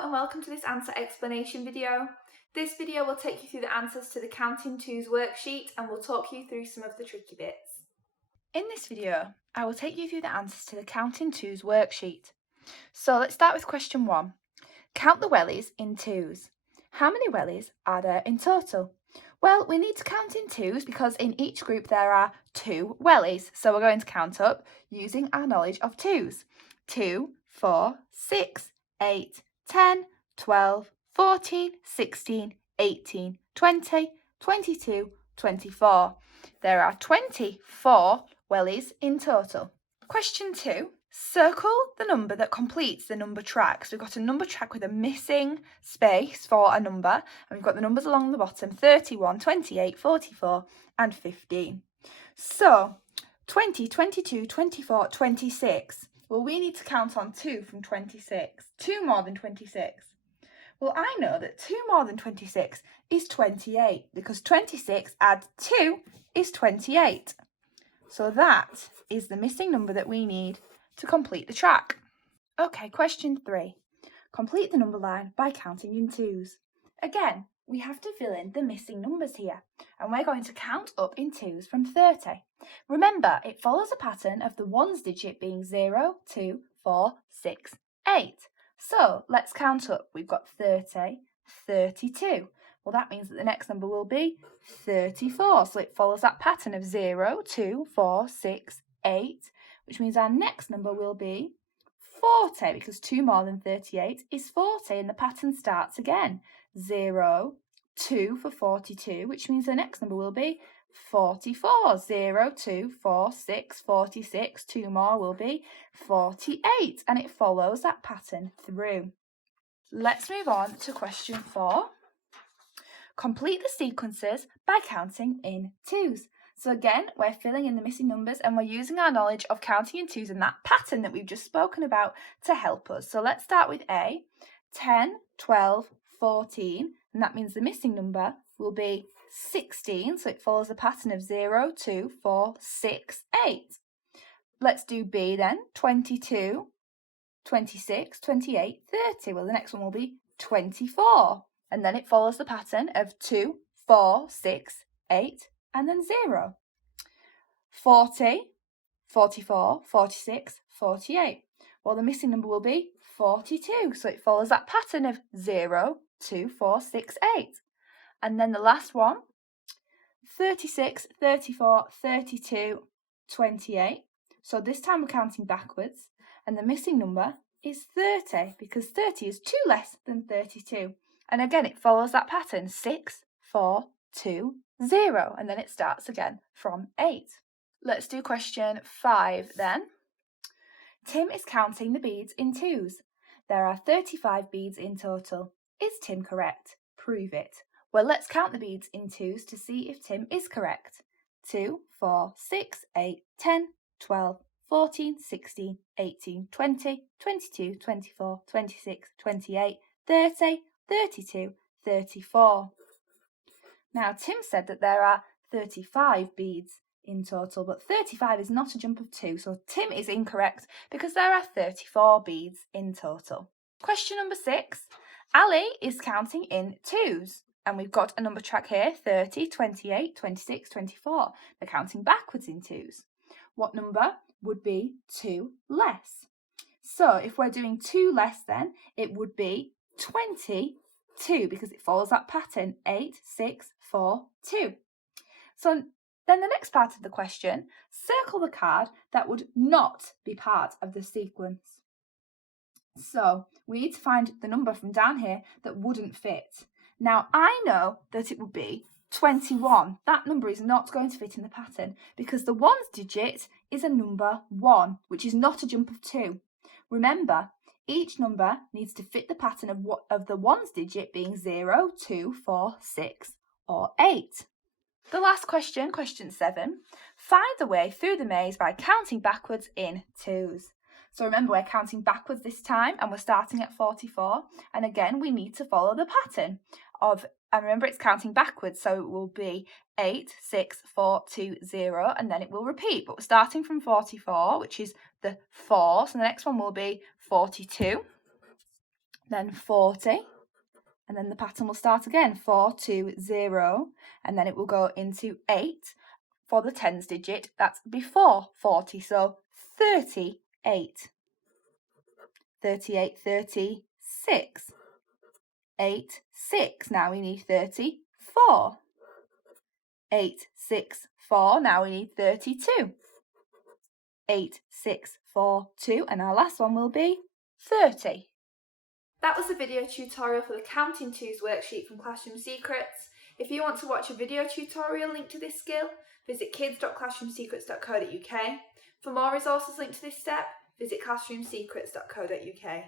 Hello and welcome to this answer explanation video. This video will take you through the answers to the Counting Twos worksheet and will talk you through some of the tricky bits. In this video, I will take you through the answers to the Counting Twos worksheet. So let's start with question 1. Count the wellies in twos. How many wellies are there in total? Well, we need to count in twos because in each group there are 2 wellies. So we're going to count up using our knowledge of twos. 2, 4, 6, 8, 10, 12, 14, 16, 18, 20, 22, 24. There are 24 wellies in total. Question 2. Circle the number that completes the number track. So we've got a number track with a missing space for a number, and we've got the numbers along the bottom: 31, 28, 44 and 15. So 20, 22, 24, 26. Well, we need to count on 2 from 26. 2 more than 26. Well, I know that 2 more than 26 is 28 because 26 add 2 is 28. So that is the missing number that we need to complete the track. Okay, question 3. Complete the number line by counting in twos. Again, we have to fill in the missing numbers here, and we're going to count up in twos from 30. Remember, it follows a pattern of the ones digit being 0, 2, 4, 6, 8. So let's count up. We've got 30, 32. Well, that means that the next number will be 34. So it follows that pattern of 0, 2, 4, 6, 8, which means our next number will be 40, because 2 more than 38 is 40, and the pattern starts again. 0, 2 for 42, which means the next number will be 44. 0, 2, 4, 6, 46, 2 more will be 48, and it follows that pattern through. Let's move on to question 4. Complete the sequences by counting in twos. So again, we're filling in the missing numbers and we're using our knowledge of counting in twos and that pattern that we've just spoken about to help us. So let's start with A. 10, 12, 14, and that means the missing number will be 16. So it follows the pattern of 0, 2, 4, 6, 8. Let's do B then. 22, 26, 28, 30. Well, the next one will be 24. And then it follows the pattern of 2, 4, 6, 8, and then 0. 40, 44, 46, 48. Well, the missing number will be 42. So it follows that pattern of 0, 2, 4, 6, 8. And then the last one, 36, 34, 32, 28. So this time we're counting backwards. And the missing number is 30 because 30 is 2 less than 32. And again, it follows that pattern, 6, 4, 2, 0, and then it starts again from 8. Let's do question 5 then. Tim is counting the beads in twos. There are 35 beads in total. Is Tim correct? Prove it. Well, let's count the beads in twos to see if Tim is correct. 2, 4, 6, 8, 10, 12, 14, 16, 18, 20, 22, 24, 26, 28, 30, 32, 34. Now, Tim said that there are 35 beads in total, but 35 is not a jump of 2, so Tim is incorrect because there are 34 beads in total. Question number 6. Ali is counting in twos, and we've got a number track here, 30, 28, 26, 24. They're counting backwards in twos. What number would be 2 less? So if we're doing 2 less, then it would be 22 because it follows that pattern, 8, 6, 4, 2. So then the next part of the question, circle the card that would not be part of the sequence. So we need to find the number from down here that wouldn't fit. Now I know that it would be 21. That number is not going to fit in the pattern because the ones digit is a number 1, which is not a jump of 2. Remember, each number needs to fit the pattern of the ones digit being 0, 2, 4, 6 or 8. The last question, question 7. Find the way through the maze by counting backwards in twos. So remember, we're counting backwards this time and we're starting at 44. And again, we need to follow the pattern of, and remember it's counting backwards, so it will be 8, 6, 4, 2, 0, and then it will repeat. But we're starting from 44, which is the 4, so the next one will be 42. then 40, and then the pattern will start again, 4, 2, 0, and then it will go into 8 for the tens digit, that's before 40, so 38, 38, 36, 8, 6, now we need 34, 8, 6, 4, now we need 32, 8, 6, 4, 2, and our last one will be 30. That was the video tutorial for the Counting Twos worksheet from Classroom Secrets. If you want to watch a video tutorial linked to this skill, visit kids.classroomsecrets.co.uk. For more resources linked to this step, visit classroomsecrets.co.uk.